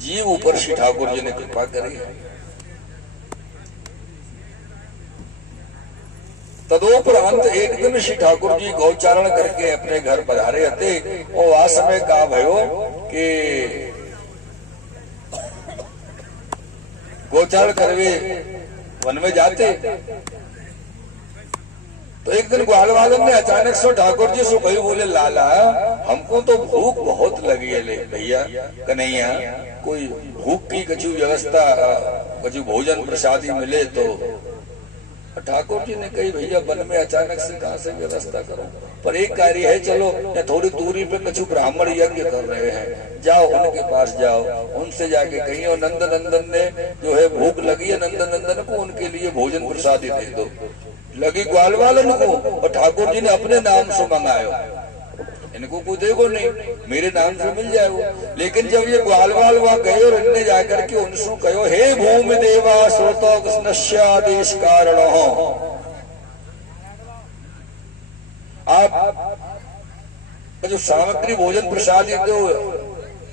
जीव ऊपर श्री ठाकुर जी ने कृपा करी है। तदोपरांत एक दिन श्री ठाकुर जी गौचारण करके अपने घर पधारे थे और आ समय का भयो कि गौचारण करवे वन में जाते तो एक दिन ग्वाल वालन ने अचानक से ठाकुर जी से कही, बोले लाला हमको तो भूख बहुत लगी है। ले भैया कन्हैया कोई भूख की कछु व्यवस्था, कछु भोजन प्रसादी मिले तो। ठाकुर जी ने कही, भैया वन में अचानक से कहां से व्यवस्था करो, पर एक कार्य है, चलो थोड़ी दूरी पे कछु ब्राह्मण यज्ञ कर रहे हैं, जाओ उनके पास जाओ, उनसे जाके कहीं और नंद नंदन ने जो है भूख लगी है, नंद नंदन को उनके लिए भोजन प्रसादी दे दो। लगी ग्वाल वालन को और ठाकुर जी ने अपने नाम से मंगायो, इनको कोई देखो नहीं, मेरे नाम से मिल जाए वो। लेकिन जब ये ग्वाल वाल वहां गए और इनने जाकर के उनसे कहो, हे भूमि देवा श्रोतो नश्यादेश कारण, आप जो सामग्री भोजन प्रसादी दो,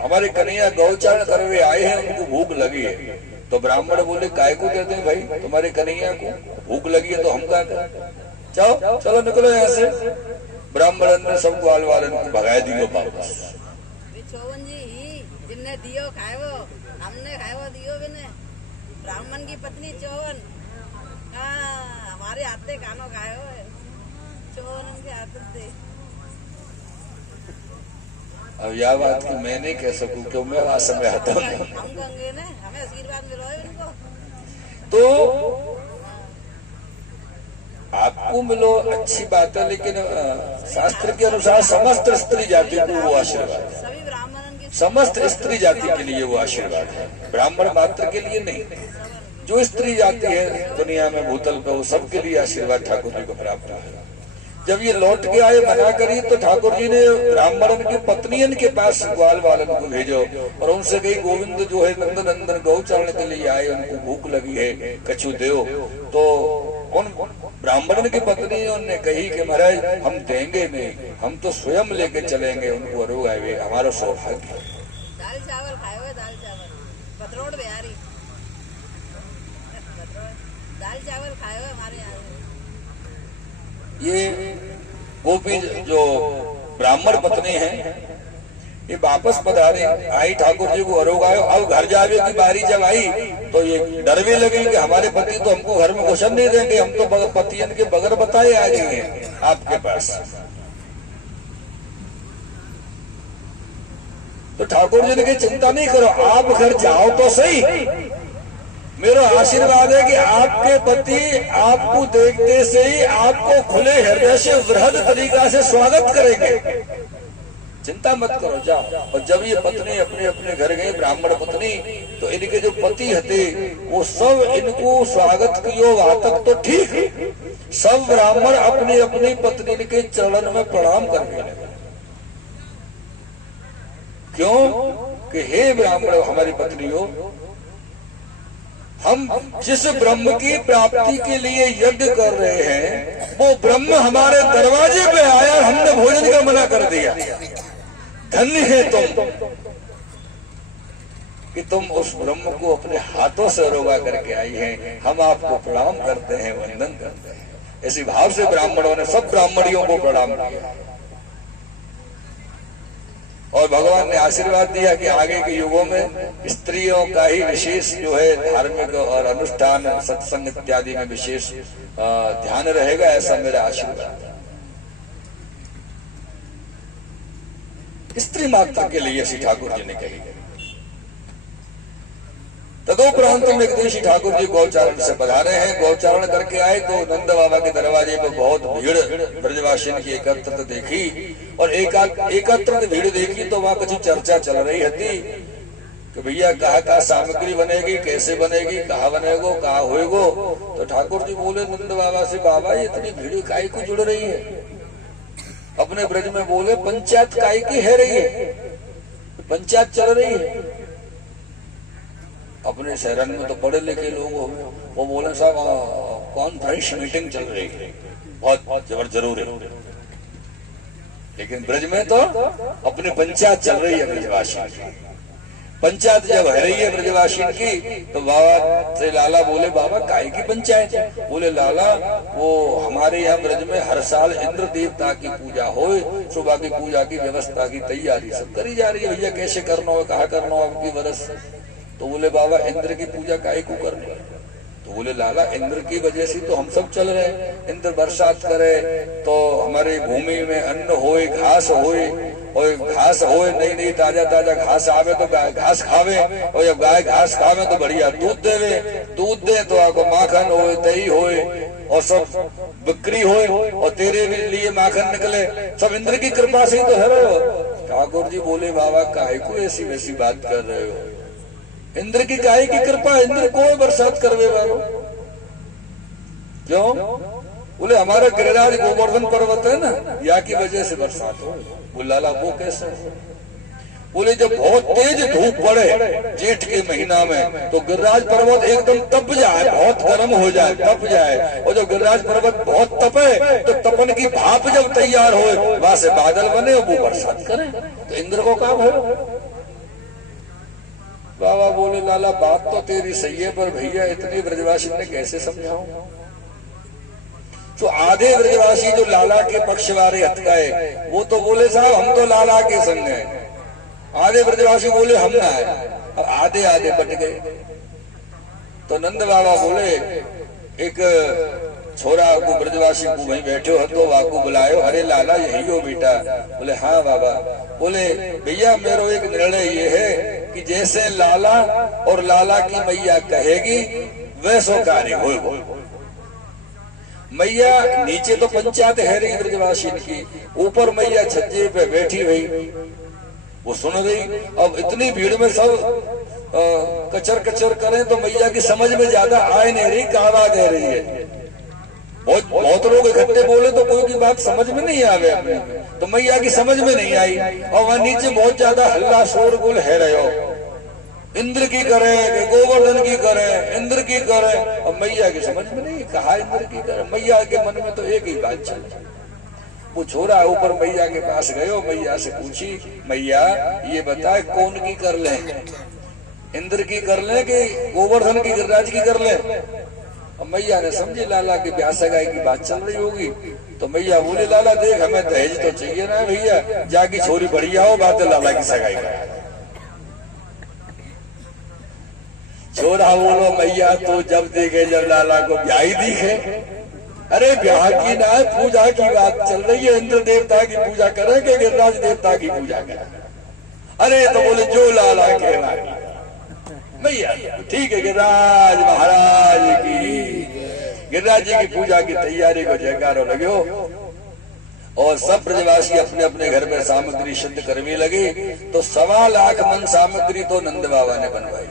हमारे कन्हैया गौचारण करवे आए हैं, उनको भूख लगी है। तो ब्राह्मण बोले, काय को कहते हैं भाई, तुम्हारे कन्हैया को भूख लगी है तो हम क्या करें, जाओ चलो निकलो यहाँ से। ब्राह्मण ने सब ग्वाल वालन को भगा दियो वापस। चौवन जी जिनने दियो खायो, हमने खायो दियो बिने। ब्राह्मण की पत्नी चौवन, हमारे हाथे खानो खायो है, चौवन के हाथ से। अब यह बात कि मैं नहीं कह सकूं क्यों, मैं वहां समय आता हूँ। हम कहेंगे ना, हमें आशीर्वाद मिलो है उनको। तो आपको मिलो अच्छी बात है, लेकिन शास्त्र के अनुसार समस्त स्त्री जाति को वो आशीर्वाद है, सभी ब्राह्मणों की, समस्त स्त्री जाति के लिए वो आशीर्वाद है, ब्राह्मण मात्र के लिए नहीं। जो स्त्री जाति है दुनिया में भूतल पे, वो सबके लिए आशीर्वाद ठाकुर जी को प्राप्त है। जब ये लौट के आए मना करी तो ठाकुर जी ने ब्राह्मण की पत्नियन के पास ग्वाल वालन को भेजो और उनसे कही, गोविंद जो है नंद नंदन गौचारण के लिए आए, उनको भूख लगी है, कछु दो। तो उन ब्राह्मण की पत्नी ने कही कि महाराज हम देंगे नहीं, हम तो स्वयं लेके चलेंगे उनको, रोग आए हमारा सौभाग्य। दाल चावल खाए हुए, दाल चावल पतरोड़ बिहारी, दाल चावल खाए हुए हमारे यहाँ। ये गोपी जो ब्राह्मण पत्नी है, ये वापस पधारे, आई ठाकुर जी को अरोग आयो। अब घर जावे की बारी जब आई तो ये डर भी लगी कि हमारे पति तो हमको घर में घुसन नहीं देंगे, हम तो पतियन के बगैर बताए आ गए हैं आपके पास। तो ठाकुर जी ने कहा, चिंता नहीं करो, आप घर जाओ तो सही, मेरा आशीर्वाद है कि आपके पति आपको देखते से ही आपको खुले हृदय से वृहद तरीका से स्वागत करेंगे, चिंता मत करो, जाओ। और जब ये पत्नी अपने अपने घर गई ब्राह्मण पत्नी, तो इनके जो पति थे वो सब इनको स्वागत कियो, वहां तक तो ठीक। सब ब्राह्मण अपनी अपनी पत्नी के चरण में प्रणाम करने लगे। क्यों कि हे ब्राह्मण हमारी पत्नी हो, हम जिस ब्रह्म की प्राप्ति के लिए यज्ञ कर रहे हैं वो ब्रह्म हमारे दरवाजे पे आया, हमने भोजन का मना कर दिया। धन्य है तुम कि तुम उस ब्रह्म को अपने हाथों से रोगा करके आई हैं, हम आपको प्रणाम करते हैं, वंदन करते हैं। इसी भाव से ब्राह्मणों ने सब ब्राह्मणियों को प्रणाम किया और भगवान ने आशीर्वाद दिया कि आगे के युगों में स्त्रियों का ही विशेष जो है धार्मिक और अनुष्ठान सत्संग इत्यादि में विशेष ध्यान रहेगा, ऐसा मेरा आशीर्वाद है। स्त्री मात्र के लिए श्री ठाकुर जी ने कही। तदोपरांत में एक दिन श्री ठाकुर जी गौचारण से पधारे हैं, गौचारण करके आए तो नंद बाबा के दरवाजे पर बहुत भीड़ ब्रजवासियों की एकत्रित देखी और एकत्रित भीड़ देखी तो वहां कुछ चर्चा चल रही थी कि भैया कहा सामग्री बनेगी, कैसे बनेगी, कहा बनेगो, कहा होएगो। तो ठाकुर जी बोले नंद बाबा से, बाबा ये इतनी भीड़ काहे को जुड़ रही है? अपने ब्रज में बोले पंचायत काहे की है रही है, पंचायत चल रही है। अपने शहर में तो पढ़े लिखे लोग हो, वो बोले साहब कॉन्फ्रेंस मीटिंग चल रही है, बहुत जरूरी है। लेकिन ब्रज में तो अपनी पंचायत चल रही है ब्रजवासी। पंचायत जब है रही है ब्रजवासी की, तो बाबा से लाला बोले, बाबा काहे की पंचायत है? बोले लाला, वो हमारे यहाँ ब्रज में हर साल इंद्र देवता की पूजा हो, सुबह की पूजा की व्यवस्था की तैयारी सब करी जा रही है। भैया कैसे करना हो, कहा करना हो आपकी वर्ष? तो बोले बाबा इंद्र की पूजा काहे को करनी? तो बोले लाला, इंद्र की वजह से तो हम सब चल रहे हैं। इंद्र बरसात करे तो हमारे भूमि में अन्न होए, घास होए, और घास होए नई नई ताजा ताजा घास आवे तो गाय घास खावे, और जब गाय घास खावे तो बढ़िया दूध देवे, दूध दे तो आपको माखन होए, दही होए, और सब बिक्री होए, और तेरे भी लिए माखन निकले। सब इंद्र की कृपा से ही तो है रहे हो। ठाकुर जी बोले बाबा काहे को ऐसी वैसी बात कर रहे हो? इंद्र की काहे की कृपा? इंद्र को बरसात करवे वालो क्यों? बोले हमारा गिरिराज गोवर्धन पर्वत है ना, या की वजह से बरसात हो। बोले लाला वो कैसे? बोले जब बहुत तेज धूप पड़े जेठ के महीना में, तो गिरिराज पर्वत एकदम तप जाए, बहुत गर्म हो जाए, तप जाए, और जब गिरिराज पर्वत बहुत तपे तो तपन की भाप जब तैयार हो, वहां से बादल बने, वो बरसात करे, तो इंद्र को काम हो। बाबा बोले लाला बात तो तेरी सही है, पर भैया इतनी ब्रजवासी ने कैसे समझाऊं? तो आधे ब्रजवासी जो लाला के पक्ष वाले हत्याए, वो तो बोले साहब हम तो लाला के संग हैं। आधे ब्रजवासी बोले हम ना है। अब आधे आधे बट गए। तो नंद बाबा बोले, एक छोरा को ब्रजवासी को वहीं बैठे हो तो वाको बुलायो, अरे लाला यही हो बेटा? बोले हाँ बाबा। बोले भैया मेरा एक निर्णय ये है कि जैसे लाला और लाला की मैया कहेगी वैसो कार्य हो। मैया नीचे तो पंचायत है रही ब्रजवासी की, ऊपर मैया छज्जे पे बैठी हुई, वो सुन रही। अब इतनी भीड़ में सब कचर कचर करें तो मैया की समझ में ज्यादा आए नहीं रही, कावा कह रही है। बहुत लोग इकट्ठे बोले तो कोई की बात समझ में नहीं आवे अपने, तो मैया की समझ में नहीं आई। और वहां नीचे बहुत ज्यादा हल्ला शोरगुल है रहे हो, इंद्र की करे कि गोवर्धन की करे, इंद्र की करे। और मैया की समझ में नहीं, कहा इंद्र की करे? मैया के मन में तो एक ही बात चल। वो छोरा ऊपर मैया के पास गयो, मैया से पूछी, मैया ये बताए कौन की कर ले, इंद्र की कर ले कि गोवर्धन की गिरिराज की कर ले? और मैया ने समझी लाला की ब्याह सगाई की बात चल रही होगी, तो मैया बोले लाला देख हमें दहेज तो चाहिए ना भैया, जाकी छोरी बढ़िया हो, बात लाला की सगाई करा। छोरा बोलो मैया तो जब देखे जब लाला को ब्याह ही दिखे। अरे ब्याह की ना है, पूजा की बात चल रही है, इंद्र देवता की पूजा करें कि गिरिराज देवता की पूजा करें? अरे तो बोले जो लाला कहना मैया ठीक है, गिरिराज महाराज की, गिरिराज जी की पूजा की तैयारी को जयकारो लगे। और सब ब्रजवासी अपने अपने घर में सामग्री सिद्ध करने लगे। तो 1.25 लाख मन सामग्री तो नंद बाबा ने बनवाई,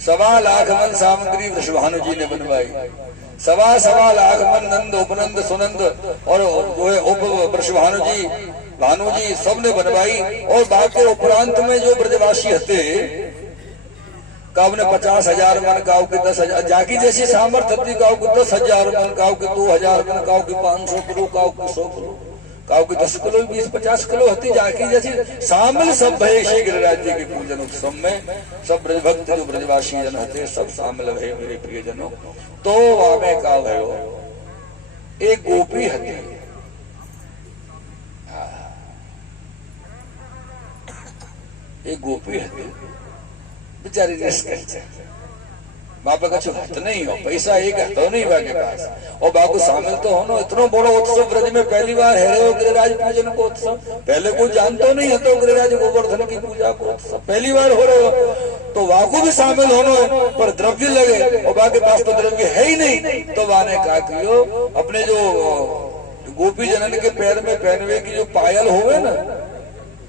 1.25 लाख मन सामग्री वृषभानु जी ने बनवाई, 1.25 लाख मन नंद उपनंद सुनंद और उप वृषभानु जी भानु जी सबने बनवाई। और बाकी उपरांत में जो ब्रजवासी हते काव ने 50,000 मन, काव के 10,000, जाकी जैसी सामर्थ्य थी, काव के 10,000 मन, काव के 2,000 मन, काव के 500 किलो, काव के 100 किलो, काव के 10 किलो, 20-50 किलो हती। जाकी जैसी शामिल सब भय श्री गिरिराज जी के पूजन उत्सव में सब ब्रजभक्त जो ब्रजवासी जन हते सब शामिल भय मेरे प्रियजनों। तो वामे का भयो एक गोपी हती, एक गोपी हती बेचारी बापा का हथ नहीं हो, पैसा एक हथो नहीं बाके पास, और बाको शामिल तो हो ना। इतना बड़ा उत्सव ब्रज में पहली बार है हो, गिरिराज पूजन को उत्सव। पहले कोई जानते नहीं है तो गिरिराज गोवर्धन की पूजा को उत्सव पहली बार हो रहे हो, तो वाको भी शामिल होना है, पर द्रव्य लगे और बाके पास तो द्रव्य है ही नहीं। तो वाने कहा कियो अपने जो गोपी जनन के पैर में पहनवे की जो पायल होवे ना,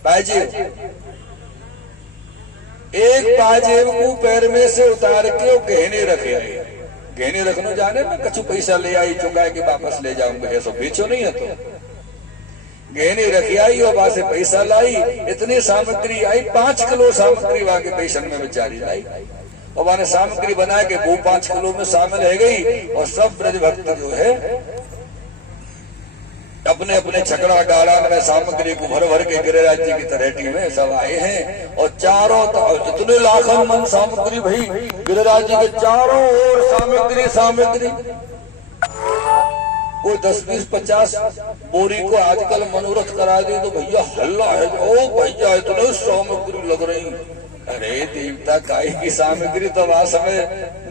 पायजेब, एक पाजेब को पैर में से उतार के वो गहने रखे। गहने रखने जाने में कछु पैसा ले आई चुका के वापस ले जाऊंगा, ऐसा बेचो नहीं है। तो गहने रखी आई और वहां से पैसा लाई, इतनी सामग्री आई, 5 किलो सामग्री वहां के पेशन में बेचारी लाई। और वहां सामग्री बना के वो 5 किलो में शामिल है गई। और सब ब्रज भक्त जो है अपने अपने छकड़ा गाड़ान में सामग्री को भर भर के गिरिराज जी की तरेटी में सब आए हैं और चारों इतने लाखों मन सामग्री भाई गिरिराज जी के चारों ओर सामग्री सामग्री। कोई 10, 20, 50 बोरी को आजकल मनोरथ करा दे तो भैया हल्ला है, ओ भैया इतने सामग्री लग रही। अरे देवता काय की सामग्री तो वहां समय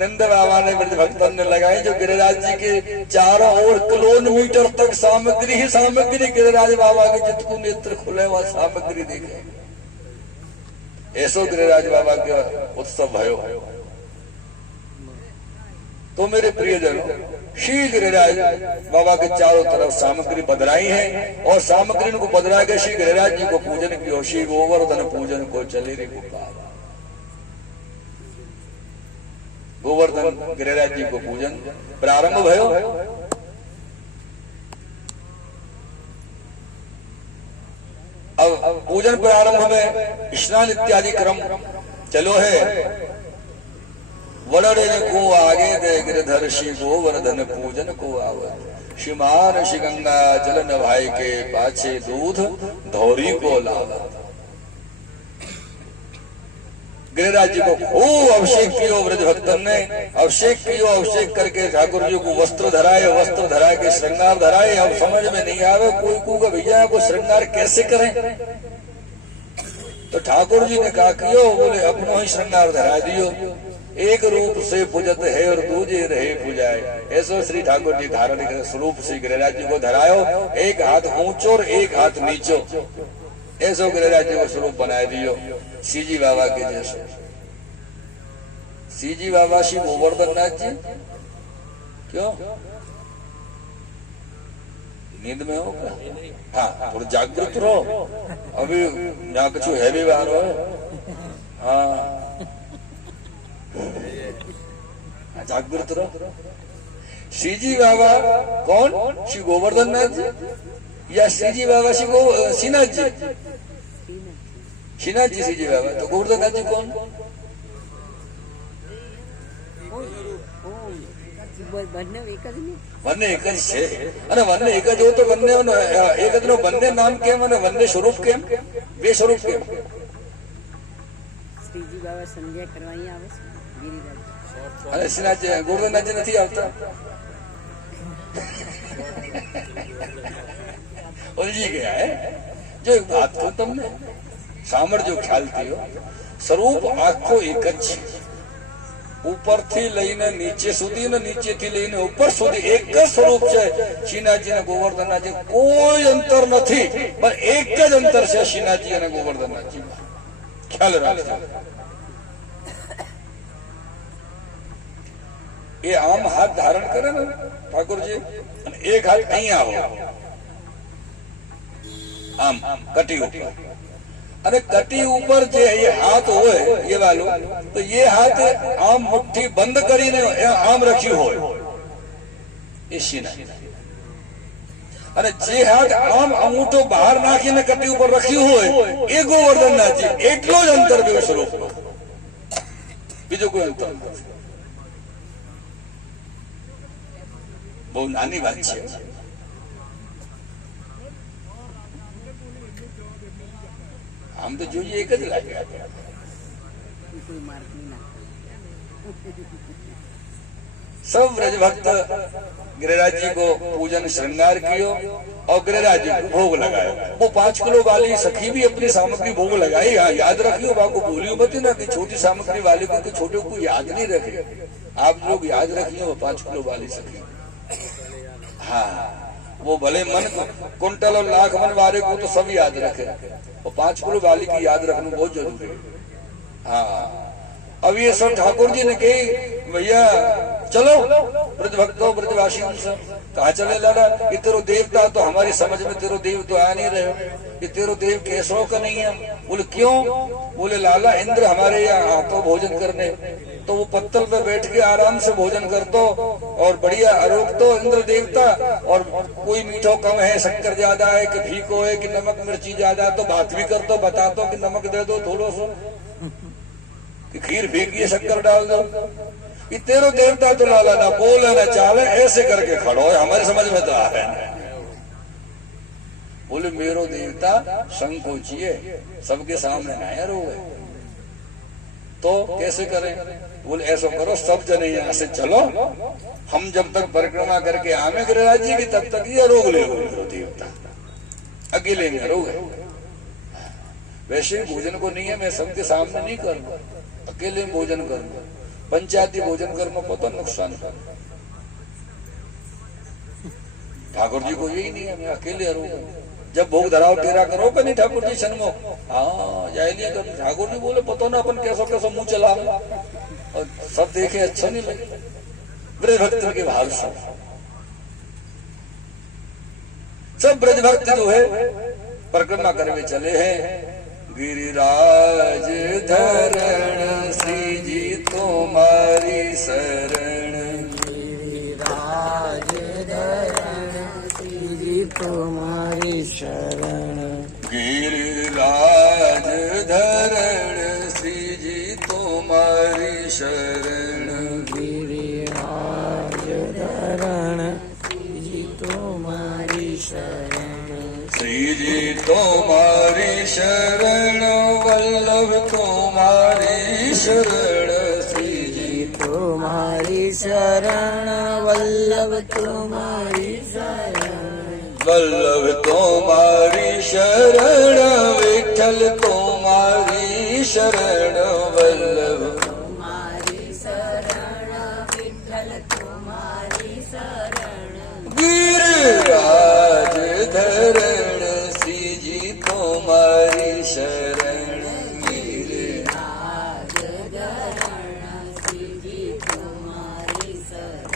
नंद बाबा ने ब्रज भक्तन ने लगाई, जो गिरिराज जी के चारों ओर किलोमीटर तक सामग्री ही सामग्री। गिरिराज बाबा के जितकू नेत्र खुले वहां सामग्री देखे। ऐसो गिरिराज बाबा के उत्सव भयो। तो मेरे प्रियजनों, श्री गिरिराज बाबा के चारों तरफ सामग्री बदराई है और सामग्री को बदरा के श्री गिरिराज जी को पूजन कियो। श्री गोवर्धन पूजन को चले रे गोपाल। गोवर्धन गिरिराज जी को पूजन प्रारंभ भयो। अब पूजन प्रारंभ में स्नान इत्यादि क्रम चलो है। वड़े को आगे दे गिरधर श्री गोवर्धन पूजन को आवत। श्रीमान श्री गंगा जल नभाई के पाछे दूध धौरी को लावत। गिरिराज जी को खूब अभिषेक कियो ब्रज भक्तन ने। अभिषेक कियो, अभिषेक करके ठाकुर जी को वस्त्र धराए, वस्त्र धरा के श्रृंगार धराए। अब समझ में नहीं आवे कोई को भैया को श्रृंगार कैसे करें, तो ठाकुर जी ने कहा कियो, बोले अपनो ही श्रृंगार धरा दियो। एक रूप से पूजत है और दूजे रहे पूजाए। ऐसो श्री ठाकुर जी धारण कर स्वरूप से गिरिराज जी को धरायो। एक हाथ ऊंचो और एक हाथ नीचो, ऐसो गिरिराज जी को स्वरूप बनाए दियो सीजी बाबा के जैसे। सीजी बाबा श्री गोवर्धन नाथ जी क्यों नींद में हो क्या? हाँ, थोड़ा जागृत रहो, अभी यहाँ कुछ हैवी बाहर हो। हाँ, जागृत रहो। श्रीजी बाबा कौन? श्री गोवर्धन नाथ जी या श्रीजी बाबा श्री श्रीनाथ जी? श्रीनाथ जी श्रीजी बाबा। तो गोवर्धन नाथ जी कौन? બંને એક જ છે અને બંને એક જ હોય તો બંને એક જ નો બંને નામ કેમ અને બંને સ્વરૂપ કેમ, બે સ્વરૂપ કેમ? શ્રીજી બાબા સંધ્યા કરવા અહીંયા આવે છે ગિરિરાજ અને શ્રીનાથજી ગોवर्धननाथ નથી આવતા? उलझी गया है। जो एक बात को तुमने सामर्थ्य ख्याल थयो, स्वरूप आखो एक ज छे। ऊपर थी लईने नीचे सुधी ने नीचे थी लईने ऊपर सुधी एक ज स्वरूप छे। श्रीनाथजी ने गोवर्धननाथजी कोई अंतर नहीं, पर एक ज अंतर छे श्रीनाथजी और गोवर्धननाथजी। ख्याल राखજો। ये आम हाथ धारण करे ना ठाकुर जी, एक हाथ अहिया हो आम कटी ऊपर, अरे कटी ऊपर जे ये हाथ होए ये वालो, तो ये हाथ आम मुट्ठी बंद करीने आम रखी होए ये श्रीनाथ। अरे जे हाथ आम अंगूठो बहार नाखीने कटी ऊपर रखी होए ए गोवर्धननाथ जी। एटलो ज अंतर बे स्वरूप, बीजो कोई अंतर नहीं। बहुत नानी बात है। हम तो जो एक ज लागे। सब ब्रज भक्त गिरिराज जी को पूजन श्रृंगार कियो और गिरिराज जी को भोग लगाया। वो 5 किलो वाली सखी भी अपनी सामग्री भोग लगाई। हाँ, याद रखियो, बाको बोलियो मत ना कि छोटी सामग्री वाले को छोटे को याद नहीं रखे। आप लोग याद रखियो 5 किलो वाली सखी। हाँ, वो भले मन कुंटल और लाख मन वाले को तो सब याद रखे, और 5 किलो वाली की याद रखना बहुत जरूरी है। हाँ, अब ये सब ठाकुर जी ने कही भैया चलो ब्रज भक्तों ब्रजवासियों से। कहा चले लाला? कि तेरो देवता तो हमारी समझ में तेरो देव तो आ नहीं रहे, कि तेरो देव कैसो का नहीं है। बोले क्यों? बोले लाला इंद्र हमारे यहाँ तो भोजन करने, तो वो पत्तल पे बैठ के आराम से भोजन कर दो और बढ़िया आरोग तो इंद्र देवता। और कोई मीठो कम है, शक्कर ज्यादा है कि फीको है कि नमक मिर्ची ज्यादा, तो बात भी कर दो, बता दो कि नमक दे दो थोड़ा सा, कि खीर फेंकिए शक्कर डाल दो। कि तेरो देवता तो लाला ना बोले ना चाले, ऐसे करके खड़ो है। हमारी समझ में तो आ रहे हैं। बोले मेरो देवता संकोचिए, सबके सामने ना रोए, तो कैसे करें? बोले ऐसा करो, सब जने यहाँ से चलो, हम जब तक परिक्रमा करके आमे गिरिराज जी की तब तक ये रोक ले मेरो देवता, अकेले में रोगे। वैसे भोजन को नियम है, सबके सामने नहीं करना, अकेले में भोजन करना, पंचायती भोजन करना पता नुकसान कर। ठाकुर जी को यही नियम है, अकेले रोगे। जब भोग धराव तेरा करो कि नहीं ठाकुर जी सन्मुख, हाँ जाए कर। ठाकुर जी बोले पता ना अपन कैसा कैसा मुंह चला और सब देखे अच्छा नहीं लगे, ब्रज भक्त के भाव से सब ब्रज भक्त जो है परिक्रमा करवे चले हैं। गिरिराज धरण श्री जी तुम्हारी शरण, गिरिराज धरण श्री जी तुम्हारी शरण, गिरिराज धरण श्री जी तुम्हारी शरण, गिरिराज धरण श्री जी तुम्हारी शरण, श्री जी तुम्हारी शरण, वल्लभ तुम्हारी शरण, श्री जी तुम्हारी शरण, वल्लभ तुम्हारी शरण, वल्लभ तुम्हारी शरण, विठ्ठल तुम्हारी शरण, वल्लभ तुम्हारी शरण, विठ्ठल तुम्हारी शरण, गिरिराज धरण श्री जी तुम्हारी शरण, गिरिराज धरण श्री जी तुम्हारी शरण,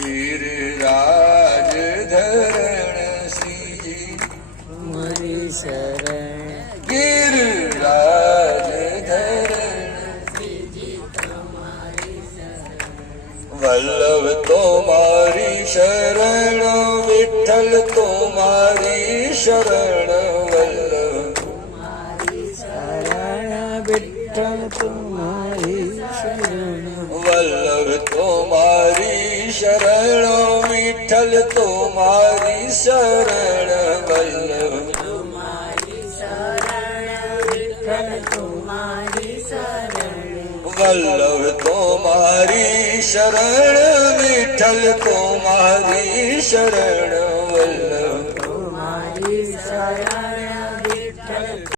गिरिराज धरण श्री जी तुम्हारी शरण, गिरिराज धरण, श्री जी तुम्हारी शरण, वल्लभ तुम्हारी शरण, विठ्ठल तुम्हारी शरण, वल्लभ तुम्हारी शरण, विठ्ठल तुम्हारी शरण, वल्लभ तुम्हारी शरण, विठ्ठल तुम्हारी शरण, वल्लभ तुम्हारी शरण, विठ्ठल तुम्हारी शरण, वल्लभ तुम्हारी शरण, विठ्ठल तुम्हारी शरण,